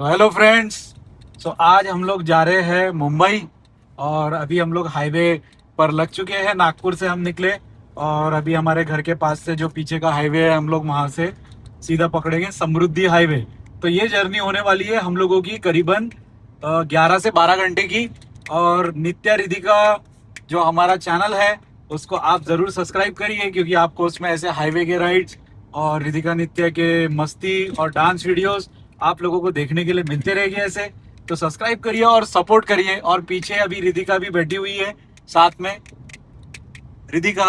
तो hello friends. सो आज हम लोग जा रहे हैं मुंबई। और अभी हम लोग हाईवे पर लग चुके हैं। नागपुर से हम निकले और अभी हमारे घर के पास से जो पीछे का हाईवे है हम लोग वहां से सीधा पकड़ेंगे समृद्धि हाईवे। तो ये जर्नी होने वाली है हम लोगों की करीबन 11 से 12 घंटे की। और नित्या रिधि का जो हमारा चैनल है उसको आप ज़रूर सब्सक्राइब करिए, क्योंकि आपको उसमें ऐसे हाईवे के राइड्स और रिधिका नित्य के मस्ती और डांस वीडियोस आप लोगों को देखने के लिए मिलते रहेंगे ऐसे। तो सब्सक्राइब करिए और सपोर्ट करिए। और पीछे अभी रिधिका भी बैठी हुई है साथ में। Ridhika,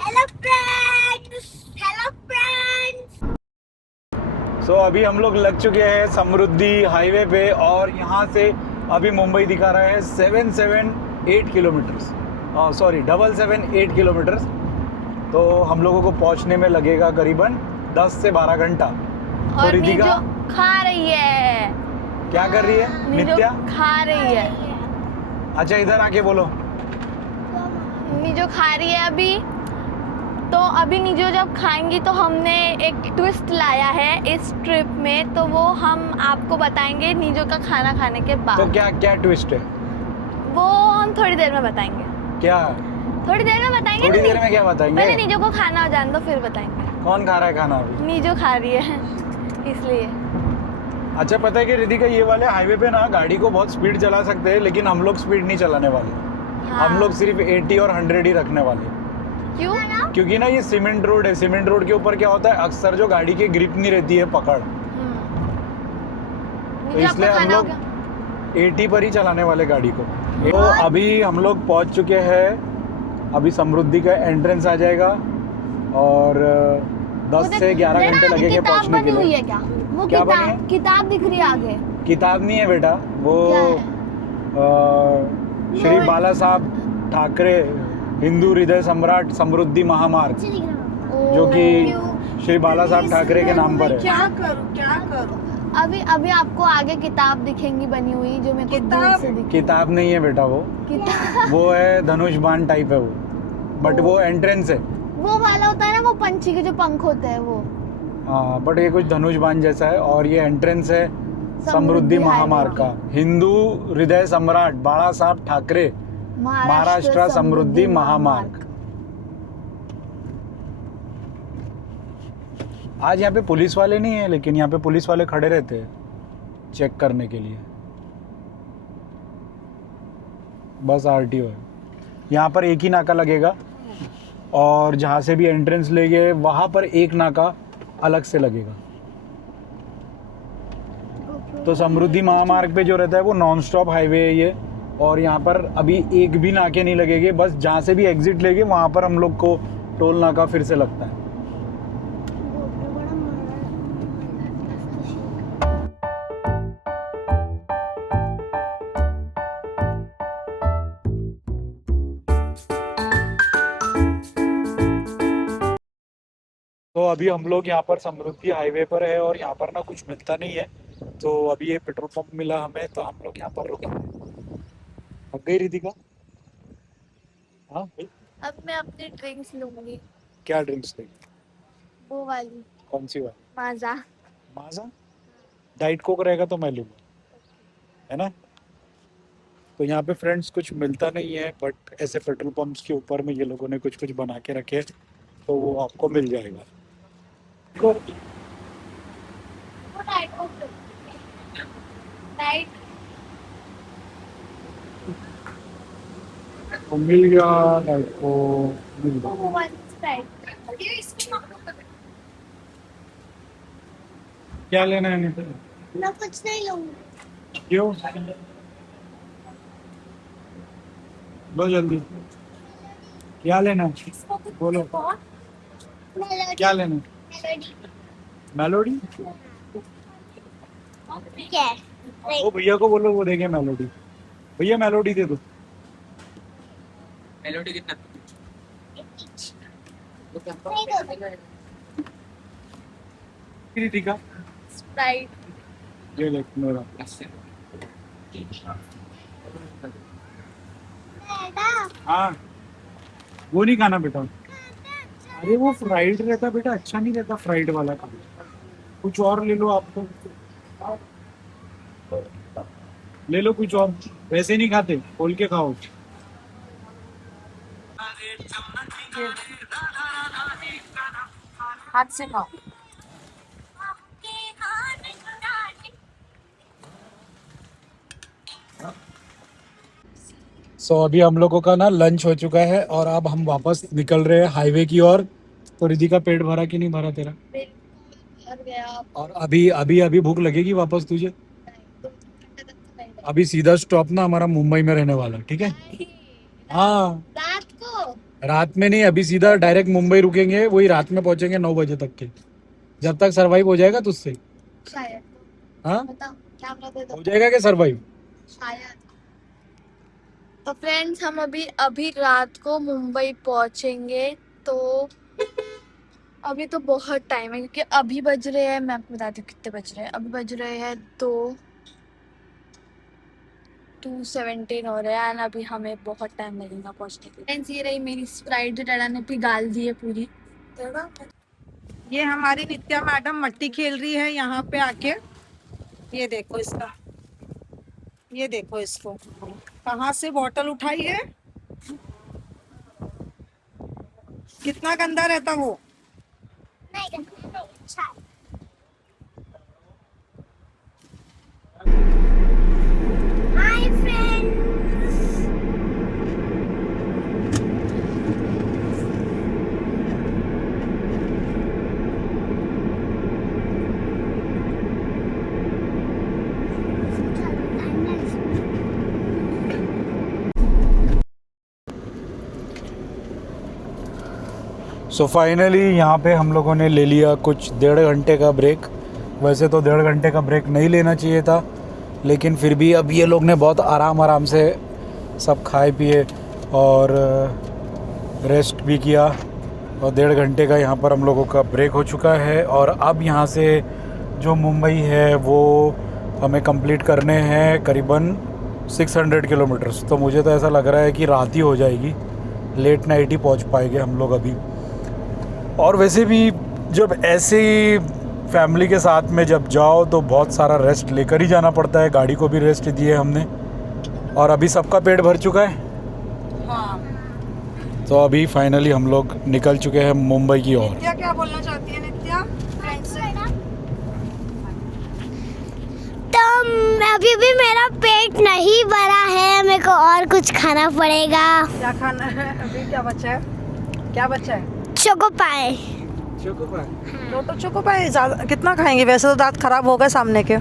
hello friends. Hello friends. So अभी हम लोग लग चुके हैं समृद्धि हाईवे पे और यहाँ से अभी मुंबई दिखा रहा है 778 किलोमीटर्स, सॉरी 778 किलोमीटर्स। तो हम लोगों को पहुँचने में लगेगा करीबन 10 से 12 घंटा। तो और रिधिका नीजो खा रही है। क्या कर रही है? नीजो नित्या खा रही है। अच्छा इधर आके बोलो। नीजो खा रही है अभी। तो अभी नीजो जब खाएंगी तो हमने एक ट्विस्ट लाया है इस ट्रिप में, तो वो हम आपको बताएंगे नीजो का खाना खाने के बाद। तो क्या क्या ट्विस्ट है? वो हम थोड़ी देर में बताएंगे। क्या थोड़ी देर में बताएंगे थोड़ी ना। देर में क्या बताएंगे? पहले नीजो को खाना हो जाने दो फिर बताएंगे। कौन खा रहा है खाना अभी? नीजो खा रही है इसलिए। अच्छा पता है कि रिधिका ये वाले हाईवे पे ना गाड़ी को बहुत स्पीड चला सकते हैं, लेकिन हम लोग स्पीड नहीं चलाने वाले। हाँ। हम लोग सिर्फ 80 और 100 ही रखने वाले। क्यों? क्योंकि ना ये सीमेंट रोड है। सीमेंट रोड के ऊपर क्या होता है, अक्सर जो गाड़ी की ग्रिप नहीं रहती है पकड़, तो नीजो इसलिए आपका हम खाना हो लोग गया? 80 पर ही चलाने वाले गाड़ी को। तो अभी हम लोग पहुंच चुके हैं। अभी समृद्धि का एंट्रेंस आ जाएगा और 10 से 11 घंटे लगेंगे पहुंचने के हुई लिए। है क्या? वो क्या बनी है? किताब दिख रही है आगे। किताब नहीं है बेटा, वो क्या है? श्री बाला साहब ठाकरे हिंदू हृदय सम्राट समृद्धि महामार्ग, जो कि श्री बाला साहब ठाकरे के नाम पर है। क्या करूं? अभी अभी आपको आगे किताब दिखेंगी बनी हुई, जो मेरे को दूर से दिखी। किताब नहीं है बेटा, वो किताब वो है धनुष बाण टाइप है वो, बट वो एंट्रेंस है। वो वाला होता है ना, वो पंछी के जो पंख होते हैं वो। हाँ बट ये कुछ धनुष बाण जैसा है और ये एंट्रेंस है समृद्धि महामार्ग का। हिंदू हृदय सम्राट बाला साहब ठाकरे महाराष्ट्र समृद्धि महामार्ग। आज यहाँ पे पुलिस वाले नहीं है, लेकिन यहाँ पे पुलिस वाले खड़े रहते हैं चेक करने के लिए। बस आरटीओ है। यहाँ पर एक ही नाका लगेगा और जहाँ से भी एंट्रेंस लेंगे वहाँ पर एक नाका अलग से लगेगा। तो समृद्धि महामार्ग पे जो रहता है वो नॉन स्टॉप हाईवे है ये। और यहाँ पर अभी एक भी नाके नहीं लगेंगे, बस जहाँ से भी एग्जिट लेंगे वहाँ पर हम लोग को टोल नाका फिर से लगता है। तो अभी हम लोग यहाँ पर समृद्धि हाईवे पर है और यहाँ पर ना कुछ मिलता नहीं है, तो अभी ये पेट्रोल पंप मिला हमें, तो हम लोग यहाँ पर रुके। थक गई रिधिका? हाँ भाई। अब मैं अपनी ड्रिंक्स लूंगी। क्या ड्रिंक्स लेंगे? वो वाली कौन सी वाली? माजा। माजा? डाइट कोक रहेगा तो मैं लूँगा, है ना? तो यहाँ पे फ्रेंड्स कुछ मिलता नहीं है, बट ऐसे पेट्रोल पंप्स के ऊपर में ये लोगों ने कुछ कुछ बना के रखे हैं, तो वो आपको मिल जाएगा। तो मिल गया डाइट कोक मिल गया। क्या लेना है नहीं? मैं कुछ नहीं लूंगी। क्यों? लो जल्दी। क्या लेना है बोलो। क्या लेना है? मेलोडी? वो भैया को बोलो वो देंगे मेलोडी। भैया मेलोडी दे दो। मेलोडी कितना? रिधिका स्प्राइट। ये ले मेरा। हाँ वो नहीं खाना बेटा। अरे वो फ्राइड रहता बेटा, अच्छा नहीं रहता फ्राइड वाला खाना। कुछ और ले लो आप तो। ले लो कुछ और, वैसे नहीं खाते, खोल के खाओ। हाथ से खाओ। सो अभी हम लोगों का ना लंच हो चुका है और अब हम वापस निकल रहे हैं हाईवे की ओर। तो रिद्धि का पेट भरा कि नहीं भरा तेरा? भर गया। और अभी अभी अभी भूख लगेगी वापस तुझे? अभी सीधा स्टॉप ना हमारा मुंबई में रहने वाला, ठीक है? हाँ, रात को रात में नहीं, अभी सीधा डायरेक्ट मुंबई रुकेंगे, वही रात में पहुंचेंगे 9 बजे तक के। जब तक सरवाइव हो जाएगा तुझसे। शायद। हाँ, बताओ कैमरा दे दो। हो जाएगा क्या सरवाइव? शायद। तो फ्रेंड्स हम अभी रात को मुंबई पहुंचेंगे। तो अभी तो बहुत टाइम है क्योंकि अभी बज रहे हैं, मैं आपको बताती हूँ कितने बज रहे हैं। अभी बज रहे हैं 2:17 हो रहे हैं एंड अभी हमें बहुत टाइम लगेगा पहुंचने के लिए। फ्रेंड्स ये रही मेरी स्प्राइट जो डैडा ने पिघाल दी है पूरी। ये हमारी नित्या मैडम मट्टी खेल रही है यहाँ पे आके। ये देखो इसका, ये देखो इसको कहाँ से बॉटल उठाई है, कितना गंदा रहता वो। हाय फ्रेंड्स, सो फाइनली यहाँ पे हम लोगों ने ले लिया कुछ 1.5 घंटे का ब्रेक। वैसे तो 1.5 घंटे का ब्रेक नहीं लेना चाहिए था, लेकिन फिर भी अब ये लोग ने बहुत आराम से सब खाए पिए और रेस्ट भी किया और 1.5 घंटे का यहाँ पर हम लोगों का ब्रेक हो चुका है। और अब यहाँ से जो मुंबई है वो हमें कंप्लीट करने हैं करीबन 600 किलोमीटर्स। तो मुझे तो ऐसा लग रहा है कि रात ही हो जाएगी, लेट नाइट ही पहुँच पाएंगे हम लोग अभी। और वैसे भी जब ऐसे ही फैमिली के साथ में जब जाओ तो बहुत सारा रेस्ट लेकर ही जाना पड़ता है। गाड़ी को भी रेस्ट दिए हमने और अभी सबका पेट भर चुका है। हाँ। तो अभी फाइनली हम लोग निकल चुके हैं मुंबई की ओर। नित्या क्या बोलना चाहती है नित्या फ्रेंड से? तो अभी भी मेरा पेट नहीं भरा है, मेरे को और कुछ खाना पड़ेगा। क्या खाना है अभी? क्या बचा है, क्या बचा है? चोको पाए। लोटो चोको पाए। ज्यादा कितना खाएंगे? वैसे तो दांत खराब हो गए सामने के।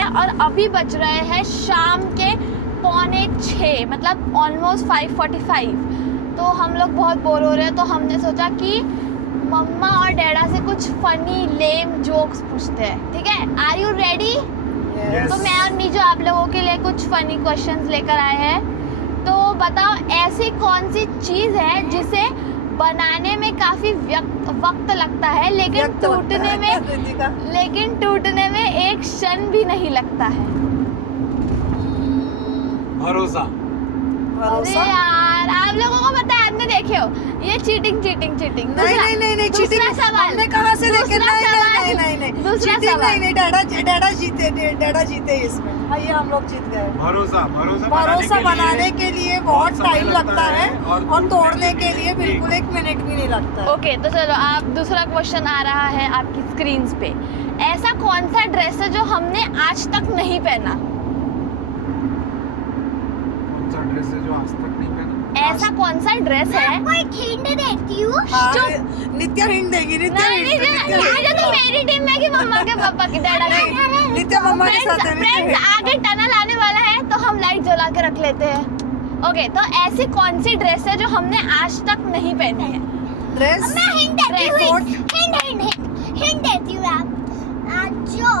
और अभी बज रहे हैं शाम के 5:45, मतलब ऑलमोस्ट 5:45। तो हम लोग बहुत बोर हो रहे हैं तो हमने सोचा कि मम्मा और डैडा से कुछ फनी लेम जोक्स पूछते हैं। ठीक है, आर यू रेडी? तो मैं और नीजो आप लोगों के लिए कुछ फनी क्वेश्चंस लेकर आए हैं। तो बताओ ऐसी कौन सी चीज़ है जिसे बनाने में काफी वक्त लगता है लेकिन टूटने में एक क्षण भी नहीं लगता है। भरोसा। अरे यार आप लोगों को पता है, आपने देखे हो ये चीटिंग। नहीं चीटिंग सवाल हमने कहाँ से लेके? नहीं दूसरा चीटिंग सवाल। नहीं। डैडा जीते इसमें। ये हम लोग जीत गए। भरोसा बनाने के लिए बहुत टाइम लगता है और तोड़ने के लिए बिल्कुल 1 मिनट भी नहीं लगता है। ओके तो चलो आप दूसरा क्वेश्चन आ रहा है आपकी स्क्रीन पे। ऐसा कौन सा ड्रेस है जो हमने आज तक नहीं पहना? ड्रेस है जो आज तक नहीं पहना? ऐसा कौन सा ड्रेस है? एक हिंट देती हूँ। नित्या हिंट देगी। आगे तो मेरी टीम में कि मम्मा के पापा की डैडा की। नित्या मम्मा के साथ है। फ्रेंड्स आगे टनल आने वाला है तो हम लाइट जला के रख लेते हैं। ओके तो ऐसी कौन सी ड्रेस है जो हमने आज तक नहीं पहनी है? ड्रेस। मैं हिंट देती हूँ। ड्रेस हिंट देती हूँ आप जो।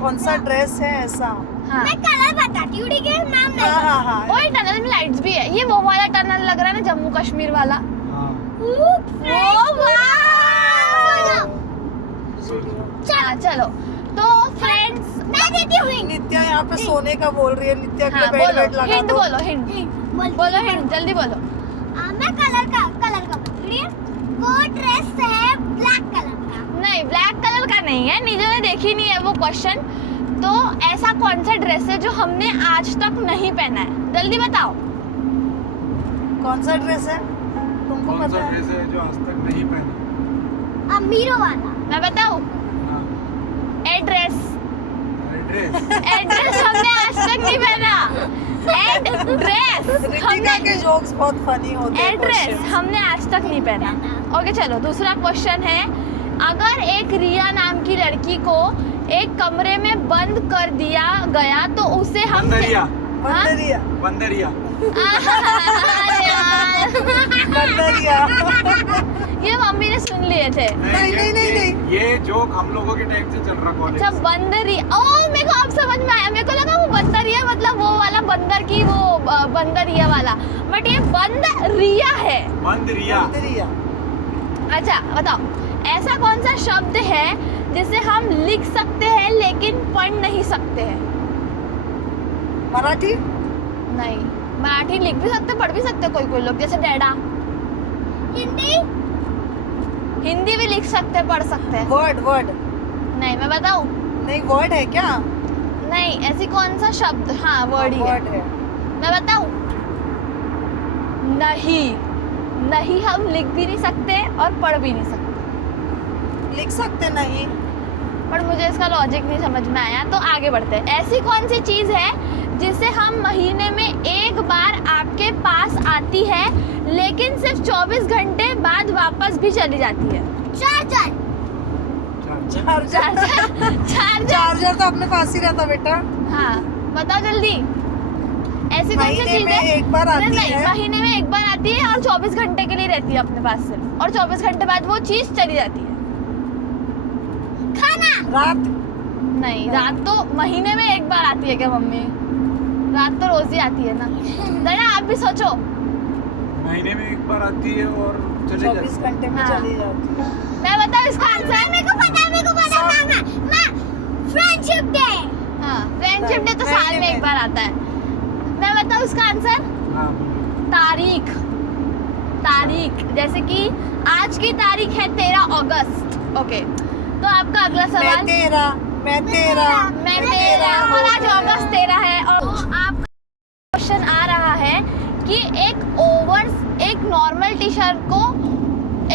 कौन सा ड्रेस है ऐसा? हाँ मैं कलर बताती हूँ, ठीक है? नाम नहीं। हाँ। और टनल में लाइट्स भी है। ये वो वाला टनल लग रहा है ना, जम्मू कश्मीर वाला। हाँ। वाह! हाँ चलो तो फ्रेंड्स मैं देती हूँ hint। नित्या यहाँ पे सोने का बोल रही है, नित्या के हाँ लिए बेड बोलो वेड लगा हिंट दो। बोलो हिंट बोलो हिंट जल्दी बोलो मैं कलर का बोल रही हूँ। वो ड्रेस है ब्लैक कलर का। नहीं ब्लैक कलर का नहीं है नीजो ने देखी नहीं है वो क्वेश्चन तो ऐसा कौन सा ड्रेस है जो हमने आज तक नहीं पहना है जल्दी बताओ कौन सा ड्रेस है तुमको कौन सा पता है? ड्रेस है जो आज तक नहीं पहना? अमीरों वाला। मैं बताऊं हाँ, एड्रेस ड्रेस। एड्रेस हमने आज तक नहीं पहना एड्रेस रितिका के जोक्स बहुत फनी होते हैं। Address questions। हमने आज तक नहीं पहना ओके चलो दूसरा क्वेश्चन है अगर एक रिया नाम की लड़की को एक कमरे में बंद कर दिया गया तो उसे हम बंदरिया। हाँ? बंदरिया बंदरिया। यार। बंदरिया। ये मम्मी ने सुन लिए थे नहीं, ये- नहीं, ये- नहीं। ये जोक हम लोगों के टाइम से चल रहा कॉलेज। अच्छा बंदरिया ओ मेरे को अब समझ में आया मेरे को लगा वो बंदरिया मतलब वो वाला बंदर की वो बंदरिया वाला बट ये बंदरिया है बंदरिया। बंदरिया। अच्छा बताओ ऐसा कौन सा शब्द है जिसे हम लिख सकते हैं लेकिन पढ़ नहीं सकते हैं मराठी। नहीं मराठी लिख भी सकते पढ़ भी सकते कोई कोई लोग जैसे डैडा हिंदी। हिंदी भी लिख सकते पढ़ सकते हैं वर्ड। नहीं मैं बताऊं नहीं वर्ड है क्या? नहीं ऐसी कौन सा शब्द हाँ वर्ड ही है वर्ड है। मैं बताऊं नहीं नहीं हम लिख भी नहीं सकते और पढ़ भी नहीं सकते लिख सकते नहीं। पर मुझे इसका लॉजिक नहीं समझ में आया तो आगे बढ़ते हैं ऐसी कौन सी चीज है जिसे हम महीने में एक बार आपके पास आती है लेकिन सिर्फ 24 घंटे बाद वापस भी चली जाती है चार्जर। चार्जर। चार्जर चार्जर तो अपने पास ही रहता बेटा। हाँ बताओ जल्दी ऐसी कौन सी महीने चीज में है एक बार आती नहीं है। महीने में एक बार आती है और 24 घंटे के लिए रहती है अपने पास सिर्फ और 24 घंटे बाद वो चीज चली जाती है खाना। रात। नहीं रात तो महीने में एक बार आती है क्या मम्मी रात तो रोज ही आती है ना जरा आप भी सोचो महीने में एक बार आती है और चले 24 जाती घंटे में हाँ। चली जाती है। मैं बताऊँ इसका आंसर मेरे को पता मैं फ्रेंडशिप डे। हाँ फ्रेंडशिप डे तो महीने साल में में। एक बार आता है मैं बताऊँ इसका आंसर है। हाँ, बोलो। तारीख तारीख जैसे कि आज की तारीख है 13 अगस्त ओके तो आपका अगला मैं सवाल तेरा। मैं तेरा और आज अगस्त 13 है और तो आपका क्वेश्चन आ रहा है कि एक नॉर्मल टी शर्ट को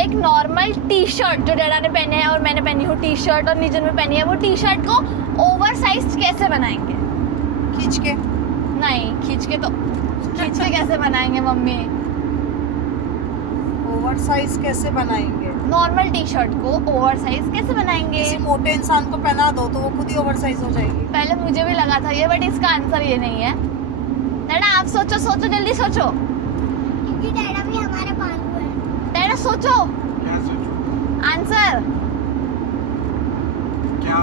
एक नॉर्मल टी शर्ट जो डैडा ने पहने है और मैंने पहनी हूँ टी शर्ट और निजन में पहनी है वो टी शर्ट को ओवर साइज कैसे बनाएंगे खींच के। नहीं खींच के कैसे बनाएंगे मम्मी ओवर साइज कैसे बनाएंगे? नॉर्मल टी शर्ट को ओवर साइज कैसे बनाएंगे किसी मोटे इंसान को पहना दो तो वो खुद ही ओवर साइज हो जाएगी। पहले मुझे भी लगा था ये बट इसका आंसर ये नहीं है डैडा आप सोचो जल्दी सोचो क्योंकि डैडा भी हमारे पालतू है। डैडा सोचो क्या सोचो? आंसर क्या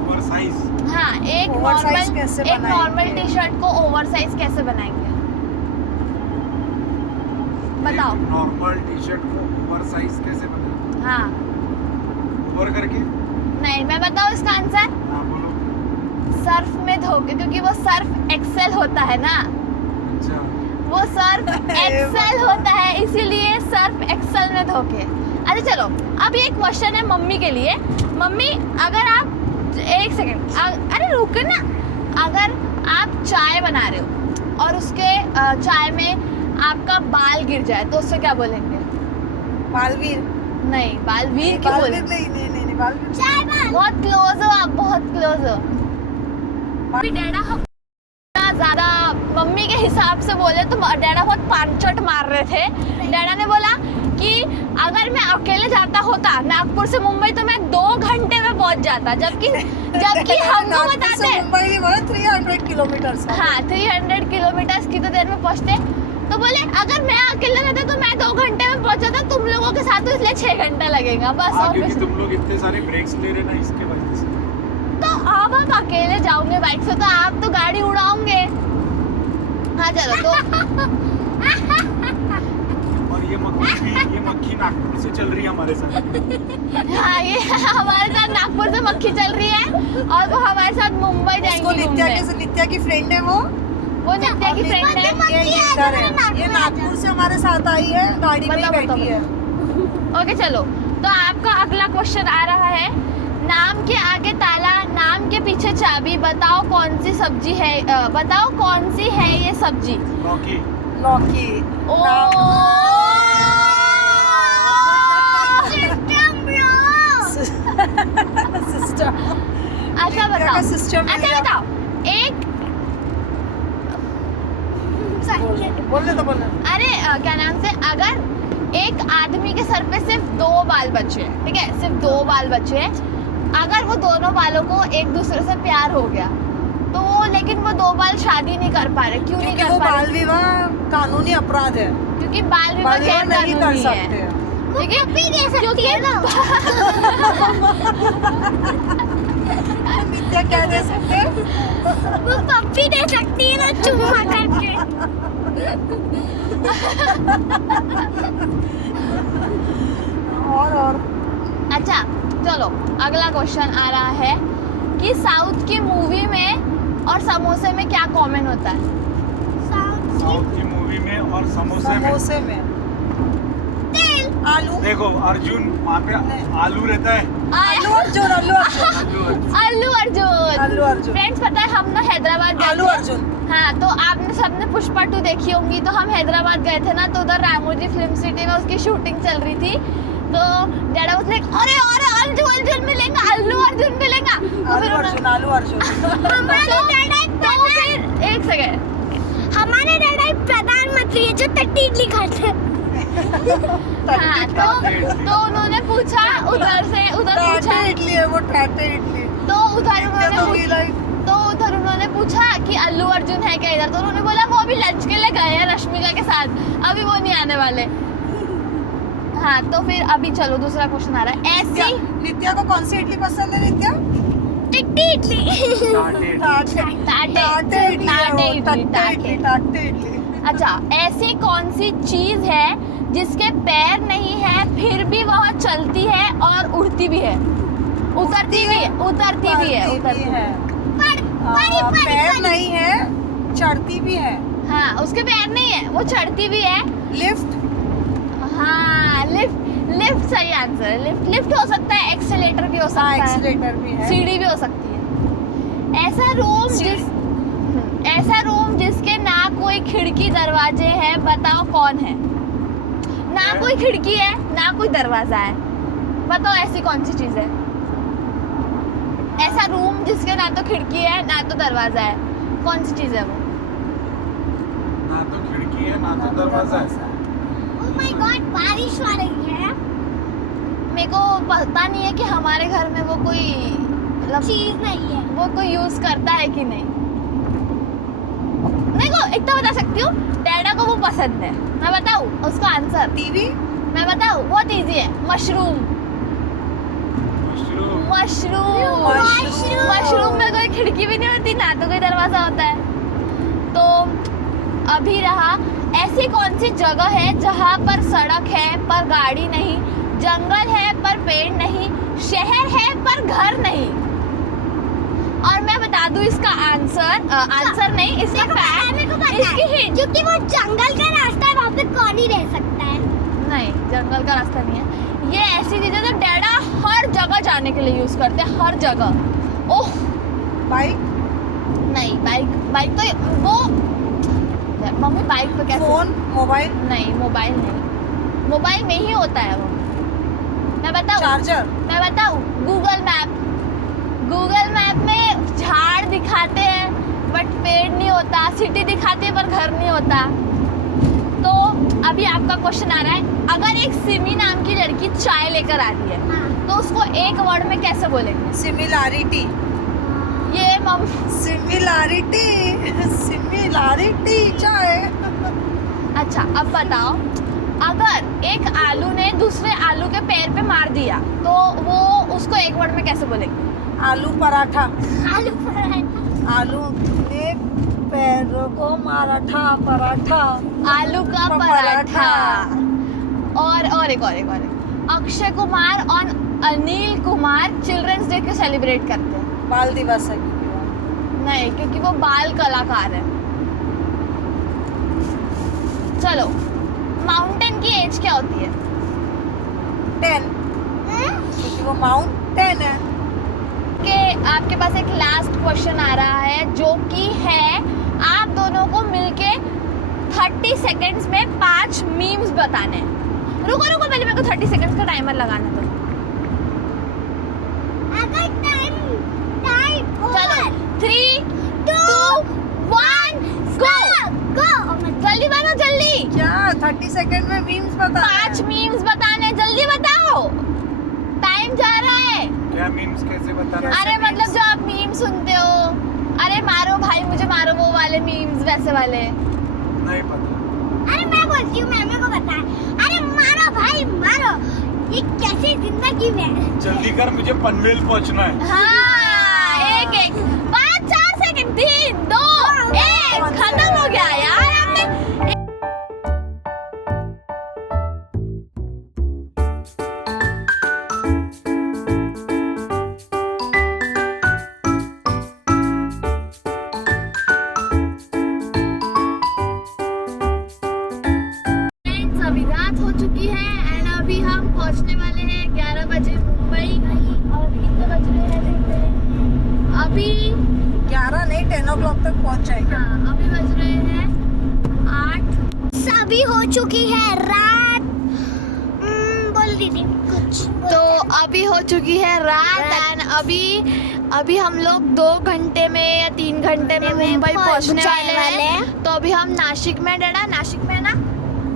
ओवर साइज? हाँ Oversize कैसे एक बनाएंगे? नॉर्मल टी शर्ट को ओवर साइज कैसे बनाएंगे बताओ नॉर्मल टी शर्ट को ओवर साइज कैसे बनाए? हाँ ओवर करके? नहीं मैं बताऊँ इसका आंसर हाँ बोलो। सर्फ में धो के क्योंकि वो सर्फ एक्सेल होता है ना अच्छा। वो सर्फ एक्सेल होता है इसीलिए सर्फ एक्सेल में धो के अच्छा चलो अब ये क्वेश्चन है मम्मी के लिए मम्मी अगर आप एक सेकेंड अरे रुक ना अगर आप चाय बना रहे हो और उसके चाय में आपका बाल गिर जाए तो उससे क्या बोलेंगे बालवीर। नहीं बालवीर क्यों बालवीर बोलेंगे नहीं बालवीर। चाय बाल। बहुत क्लोज हो आप बहुत क्लोज हो अभी डैडा हम ज्यादा मम्मी के हिसाब से बोले तो डैडा बहुत पांचट मार रहे थे डैडा ने बोला कि अगर मैं अकेले जाता होता नागपुर से मुंबई तो मैं 2 घंटे में पहुंच जाता जबकि हमको नागपुर बताते से मुंबई वाला 300 किलोमीटर। हाँ 300 किलोमीटर की तो देर में पहुंचते तो बोले अगर मैं अकेले रहता तो मैं 2 घंटे में पहुंच जाता तुम लोगों के साथ तो इसलिए 6 घंटा लगेगा बस हाँ, और क्योंकि कुछ तुम लोग इतने सारे ब्रेक्स ले रहे ना इसके वजह से। तो अब आप अकेले जाओगे बाइक से तो आप तो गाड़ी उड़ाओगे हाँ चलो तो और ये मत ये मक्खी नागपुर से चल रही है हमारे साथ। हाँ, ये हमारे साथ नागपुर से मक्खी चल रही है और वो हमारे साथ मुंबई इसको जाएंगी घूमने। नित्या की फ्रेंड है वो नित्या की फ्रेंड है। ये इधर है, ये नागपुर से हमारे साथ आई है, गाड़ी में ही बताओ, बैठी है। ओके चलो, तो आपका अगला क्वेश्चन आ रहा है। नाम के आगे ताला, नाम के पीछे चाबी, बताओ कौन सी सब्जी है, बताओ कौन सी है ये सब्जी। लौकी। लौकी। ओ सिस्टम। अच्छा बताओ, सिस्टम अच्छा बताओ, एक बोलने तो बोलने। अरे क्या नाम से, अगर एक आदमी के सर पे सिर्फ 2 बाल बचे हैं, ठीक है, सिर्फ 2 बाल बचे हैं, अगर वो दोनों बालों को एक दूसरे से प्यार हो गया तो वो, लेकिन वो 2 बाल शादी नहीं कर पा रहे, क्यों नहीं क्योंकि कर वो पा रहे? बाल विवाह कानूनी अपराध है, क्योंकि बाल विवाह बाल विवाह गैर नहीं कर कानूनी सकते है, हैं। ठीक है, क्योंकि नित्या क्या दे सकते हैं? वो पप्पी दे सकती है ना, चुम्मा करके। और अच्छा चलो, अगला क्वेश्चन आ रहा है कि साउथ की मूवी में और समोसे में क्या कॉमन होता है? साउथ की मूवी में और समोसे में, समोसे में आलू। देखो अर्जुन वहाँ पे आलू रहता है। आलू अर्जुन। अल्लू अर्जुन। आलू अर्जुन। फ्रेंड्स, पता है हम ना हैदराबाद गए आलू थे। अर्जुन। हाँ, तो आपने सबने पुष्पा 2 देखी होंगी, तो हम हैदराबाद गए थे ना, तो उधर रामोजी फिल्म सिटी में उसकी शूटिंग चल रही थी। तो डैडा उसने अरे अर्जुन मिलेगा, अल्लू अर्जुन मिलेगा, तो फिर आलू अर्जुन। एक सेकेंड, हमारे डैडा प्रधानमंत्री है जो टट्टी इडली खाते हैं। हाँ, तो उन्होंने पूछा उधर पूछा, टाटे इडली है वो, टाटे इडली। तो उधर उन्होंने पूछा कि अल्लू अर्जुन है क्या इधर, तो उन्होंने बोला वो अभी लंच के लिए गए हैं रश्मिका के साथ, अभी वो नहीं आने वाले। हाँ, तो फिर अभी चलो दूसरा क्वेश्चन आ रहा है। ऐसी नित्या को कौन सी इडली पसंद है? नित्या टट्टी इडली। टाटे इडली। अच्छा, ऐसी कौन सी चीज है जिसके पैर नहीं है फिर भी वह चलती है और उड़ती भी है, उतरती भी है। पैर नहीं है, चढ़ती भी है। हाँ, उसके पैर नहीं है, वो चढ़ती भी है। लिफ्ट। हाँ, लिफ्ट सही आंसर है। लिफ्ट हो सकता है, एक्सेलेटर भी हो सकता है, एक्सीलेटर भी है, सीढ़ी भी हो सकती है। ऐसा रूम जिसके ना कोई खिड़की दरवाजे है, बताओ कौन है? ना कोई खिड़की है, ना कोई दरवाजा है, बताओ ऐसी कौन सी चीज है? ऐसा रूम जिसके ना तो खिड़की है ना तो दरवाजा है, कौन सी चीज है वो? ना तो खिड़की है ना तो दरवाजा है। Oh my God, बारिश आ रही है। मेरे को पता नहीं है कि हमारे घर में वो कोई मतलब चीज नहीं है। वो कोई यूज करता है कि नहीं। मेरे को इतना बता सकती हूँ, डैडा को वो पसंद है। मैं बताऊँ उसका आंसर? टीवी। मैं बताऊँ, बहुत इजी है, मशरूम। मशरूम में कोई खिड़की भी नहीं होती, ना तो कोई दरवाजा होता है। तो अभी रहा, ऐसी कौन सी जगह है जहाँ पर सड़क है पर गाड़ी नहीं, जंगल है पर पेड़ नहीं, शहर है पर घर नहीं। और मैं बता दूं इसका आंसर नहीं, इसका क्योंकि वो जंगल का रास्ता है, वहाँ पे कौन ही रह सकता है। नहीं, जंगल का रास्ता नहीं है। ये ऐसी चीज है जो डैडा हर जगह जाने के लिए यूज करते हैं, हर जगह। ओह बाइक। नहीं, बाइक तो वो मम्मी बाइक पे कैसे? Phone, mobile. नहीं, मोबाइल नहीं, मोबाइल में ही होता है वो। मैं बताऊं? चार्जर। मैं बताऊं, गूगल मैप में झाड़ दिखाते हैं बट पेड़ नहीं होता, सिटी दिखाते हैं पर घर नहीं होता। तो अभी आपका क्वेश्चन आ रहा है, अगर एक सिमी नाम की लड़की चाय लेकर आ रही है तो उसको एक वर्ड में कैसे बोलेंगे? सिमिलैरिटी। ये सिमिलैरिटी चाय। अच्छा, अब बताओ, अगर एक आलू ने दूसरे आलू के पैर पे मार दिया तो वो उसको एक वर्ड में कैसे बोलेंगे? आलू पराठा। आलू ने पैरों को मारा था, पराठा। आलू का पराठा। एक और अक्षय कुमार और अनिल कुमार चिल्ड्रंस डे क्यों सेलिब्रेट करते हैं? बाल दिवस है क्योंकि नहीं, क्योंकि वो बाल कलाकार है। चलो, माउंटेन की एज क्या होती है? 10, क्योंकि वो माउंटेन है। कि आपके पास एक लास्ट क्वेश्चन आ रहा है जो कि है आप दोनों को मिलके 30 सेकंड्स में 5 मीम्स बताने हैं। रुको पहले मेरे को 30 सेकंड्स का टाइमर लगाने दो। अगर टाइम चलो 3, 2, 1 गो। जल्दी बनो, जल्दी। क्या 30 सेकंड में मीम्स बता? 5 मीम्स बताने, जल्दी बताओ, टाइम जा रहा है। क्या मीम्स कैसे बताना? अरे मतलब जो आप मीम सुनते हो, अरे मारो भाई मुझे मारो, वो वाले मीम्स, वैसे वाले। नहीं पता। अरे मैं बोलती हूँ, मेरे को बता। अरे मारो भाई मारो, ये कैसी जिंदगी में। जल्दी कर, मुझे पनवेल पहुंचना है। हाँ, एक 5, 4 सेकंड, 3, 2, 1 खत्म हो गया यार हमने। अभी रात हो चुकी है एंड अभी हम पहुंचने वाले हैं 11 बजे मुंबई। और अभी कितने बज रहे हैं देखते हैं। अभी 11 नहीं 10 o'clock तक पहुंच जाएगा। हाँ, अभी बज रहे हैं 8। सभी हो चुकी है रात। बोल दीदी कुछ। तो अभी हो चुकी है रात एंड अभी हम लोग 2 घंटे में या 3 घंटे में मुंबई पहुंचने वाले हैं। तो अभी हम नासिक में, डैडा नासिक में है ना?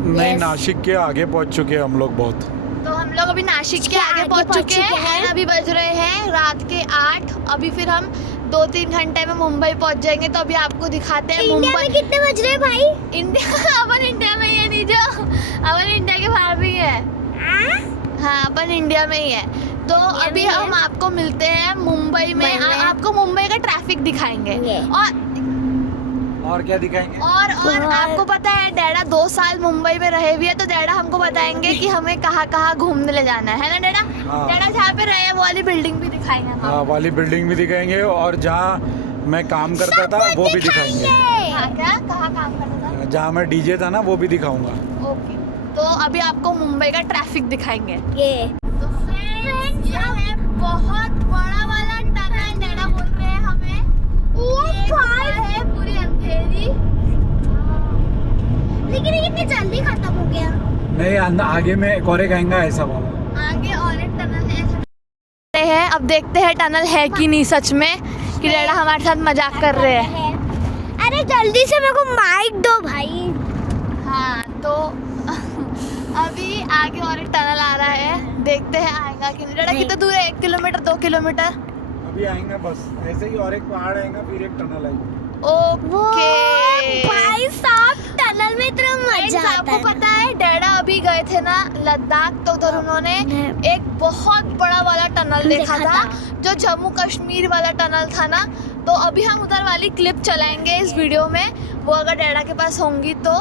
नहीं, नासिक के आगे पहुंच चुके हैं हम लोग बहुत। तो हम लोग अभी नासिक के आगे पहुंच चुके हैं। अभी बज रहे हैं रात के 8। अभी फिर हम 2-3 घंटे में मुंबई पहुंच जाएंगे। तो अभी आपको दिखाते हैं इंडिया मुंबई में कितने बज रहे हैं भाई? इंडिया अपन इंडिया में ही है, नहीं जो अपन इंडिया के बाहर भी है। हाँ, अपन इंडिया में ही है। तो अभी हम आपको मिलते हैं मुंबई में। आपको मुंबई का ट्रैफिक दिखाएंगे और क्या दिखाएंगे? और आपको पता है डैडा 2 साल मुंबई में रहे भी है, तो डैडा हमको बताएंगे कि हमें कहाँ घूमने ले जाना है ना डैडा? हाँ। डैडा जहाँ पे रहे वो वाली बिल्डिंग भी दिखाएंगे हम। हाँ, वाली बिल्डिंग भी दिखाएंगे और जहाँ मैं काम करता था वो भी दिखाएंगे। हाँ, क्या कहाँ काम करता था? जहाँ मैं डीजे था ना वो भी दिखाऊंगा। ओके, तो अभी आपको मुंबई का ट्रैफिक दिखाएंगे। ये तो फ्रेंड्स, ये है बहुत बड़ा वाला टनल। डैडा बोल रहे हैं हमें ये भाई है पूरी अंधेरी, लेकिन ये कितनी जल्दी खत्म हो गया। नहीं, आगे में एक और एक आएगा ऐसा वाला। आगे और एक टनल है। अब देखते हैं टनल है कि नहीं सच में, कि डैडा हमारे साथ मजाक कर रहे हैं। अरे जल्दी से मेरे को माइक दो भाई। हाँ, तो अभी आगे और एक टनल आ रहा है, देखते हैं आएगा कि नहीं। डैडा कितना दूर है? 1 किलोमीटर 2 किलोमीटर अभी आएंगे बस, ऐसे ही और एक पहाड़ आएगा फिर एक टनल आएगी। ओके भाई साहब टनल में इतना मजा आता है। आपको पता है डैडा अभी गए थे ना लद्दाख, तो उधर उन्होंने एक बहुत बड़ा वाला टनल देखा था, जो जम्मू कश्मीर वाला टनल था ना। तो अभी हम उधर वाली क्लिप चलाएंगे इस वीडियो में, वो अगर डैडा के पास होंगी तो।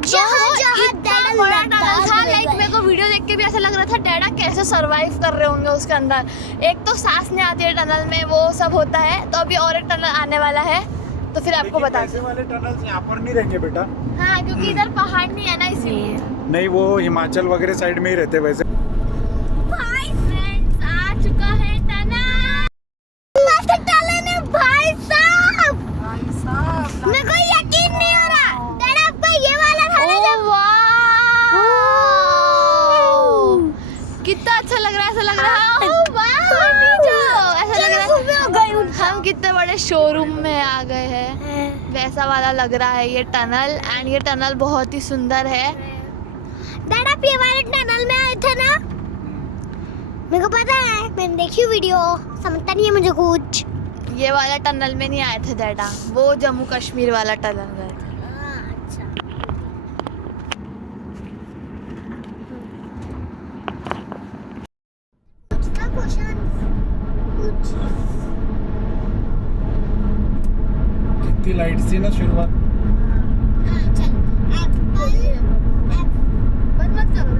इतना बड़ा टनल था, लाइक मेरे को वीडियो देख के भी ऐसा लग रहा था डैडा कैसे सरवाइव कर रहे होंगे उसके अंदर। एक तो सांस नहीं आती है टनल में, वो सब होता है। तो अभी और एक टनल आने वाला है, तो फिर आपको बता ऐसे वाले टनल्स यहाँ पर नहीं रहेंगे बेटा। हाँ, क्योंकि इधर पहाड़ नहीं है ना, इसीलिए। नहीं, वो हिमाचल वगैरह साइड में ही रहते वैसे। भाई फ्रेंड्स, आ चुका है टनल। मस्त टनल है भाई साहब। भाई साहब मेरे को यकीन नहीं हो रहा। डैडा आपका ये वाला था ना जब। कितना अच्छा लग रहा है, ऐसा लग रहा है ऐसा लग रहा है हम कितने बड़े शोरूम में आ गए हैं, वैसा वाला लग रहा है ये टनल। एंड ये टनल बहुत ही सुंदर है। डैडा आप ये वाले टनल में आए थे ना? मेरे को पता है, मैंने देखी वीडियो, समझता नहीं है मुझे कुछ। ये वाला टनल में नहीं आए थे डैडा, वो जम्मू कश्मीर वाला टनल गए थे। कितनी लाइट थी ना शुरुआत। बंद मत करो।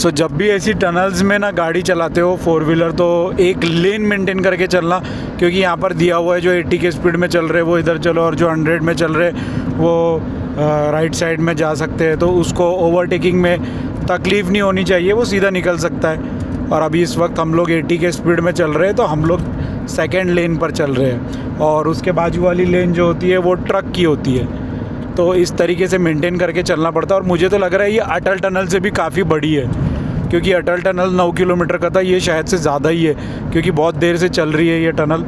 सो जब भी ऐसी टनल्स में ना गाड़ी चलाते हो फोर व्हीलर तो एक लेन मेंटेन करके चलना, क्योंकि यहाँ पर दिया हुआ है जो 80 के स्पीड में चल रहे वो इधर चलो और जो 100 में चल रहे वो राइट साइड में जा सकते हैं, तो उसको ओवरटेकिंग में तकलीफ़ नहीं होनी चाहिए, वो सीधा निकल सकता है। और अभी इस वक्त हम लोग 80 के स्पीड में चल रहे हैं तो हम लोग सेकेंड लेन पर चल रहे हैं, और उसके बाजू वाली लेन जो होती है वो ट्रक की होती है। तो इस तरीके से मेंटेन करके चलना पड़ता है। और मुझे तो लग रहा है ये अटल टनल से भी काफ़ी बड़ी है, क्योंकि अटल टनल 9 किलोमीटर का था, ये शायद से ज़्यादा ही है, क्योंकि बहुत देर से चल रही है ये टनल।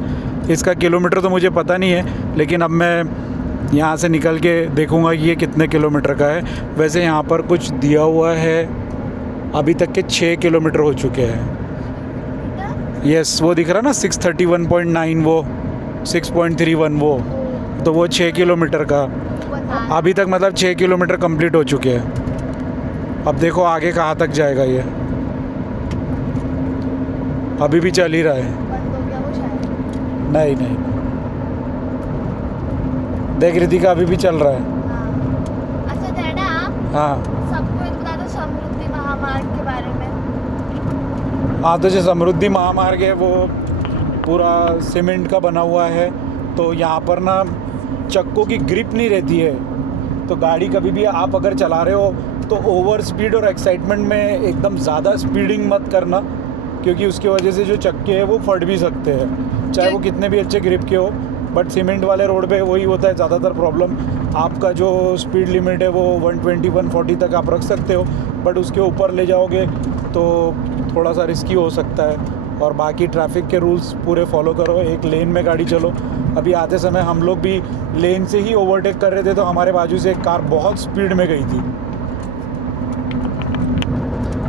इसका किलोमीटर तो मुझे पता नहीं है, लेकिन अब मैं यहाँ से निकल के देखूँगा कि ये कितने किलोमीटर का है। वैसे यहाँ पर कुछ दिया हुआ है, अभी तक के 6 किलोमीटर हो चुके हैं। यस, वो दिख रहा ना 631.9, वो 6.31 वो, तो वो 6 किलोमीटर का अभी तक, मतलब 6 किलोमीटर कंप्लीट हो चुके हैं। अब देखो आगे कहाँ तक जाएगा ये, अभी भी चल ही रहा है। नहीं नहीं, देख रितिका अभी भी चल रहा है। अच्छा डैडा, हाँ सबको बता दो समृद्धि महामार्ग के बारे में। हाँ, तो जो समृद्धि महामार्ग है वो पूरा सीमेंट का बना हुआ है, तो यहाँ पर ना चक्कों की ग्रिप नहीं रहती है, तो गाड़ी कभी भी आप अगर चला रहे हो तो ओवर स्पीड और एक्साइटमेंट में एकदम ज़्यादा स्पीडिंग मत करना, क्योंकि उसकी वजह से जो चक्के हैं वो फट भी सकते हैं, चाहे वो कितने भी अच्छे ग्रिप के हो। बट सीमेंट वाले रोड पे वही होता है ज़्यादातर प्रॉब्लम, आपका जो स्पीड लिमिट है वो 120 140 तक आप रख सकते हो, बट उसके ऊपर ले जाओगे तो थोड़ा सा रिस्की हो सकता है। और बाकी ट्रैफिक के रूल्स पूरे फॉलो करो, एक लेन में गाड़ी चलो। अभी आते समय हम लोग भी लेन से ही ओवरटेक कर रहे थे, तो हमारे बाजू से एक कार बहुत स्पीड में गई थी।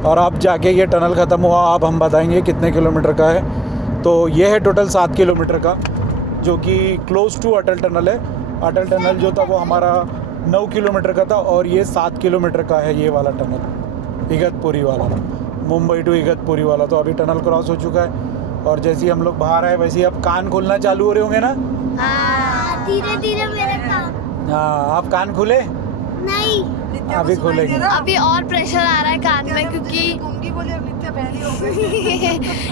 और अब जाके ये टनल ख़त्म हुआ, अब हम बताएंगे कितने किलोमीटर का है। तो ये है टोटल 7 किलोमीटर का, जो कि क्लोज टू अटल टनल है। अटल टनल जो था वो हमारा 9 किलोमीटर का था, और ये 7 किलोमीटर का है ये वाला टनल, इगतपुरी वाला, मुंबई टू इगतपुरी वाला। तो अभी टनल क्रॉस हो चुका है, और जैसे ही हम लोग बाहर आए वैसे ही अब कान खुलना चालू हो रहे होंगे ना। धीरे धीरे मेरे काम। हाँ, आप कान खुले? नहीं, अभी खुलेंगे। अभी और प्रेशर आ रहा है कान में, क्योंकि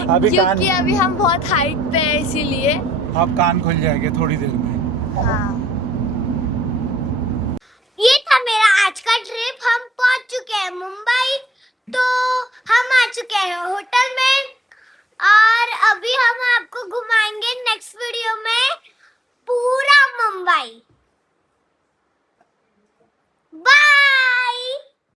अभी कान, क्योंकि अभी हम बहुत हाइट पे हैं, इसीलिए। अब कान खुल जाएंगे थोड़ी देर में। हाँ। ये था मेरा आज का ट्रिप। हम पहुंच चुके हैं मुंबई, तो हम आ चुके हैं होटल में, और अभी हम आपको घुमा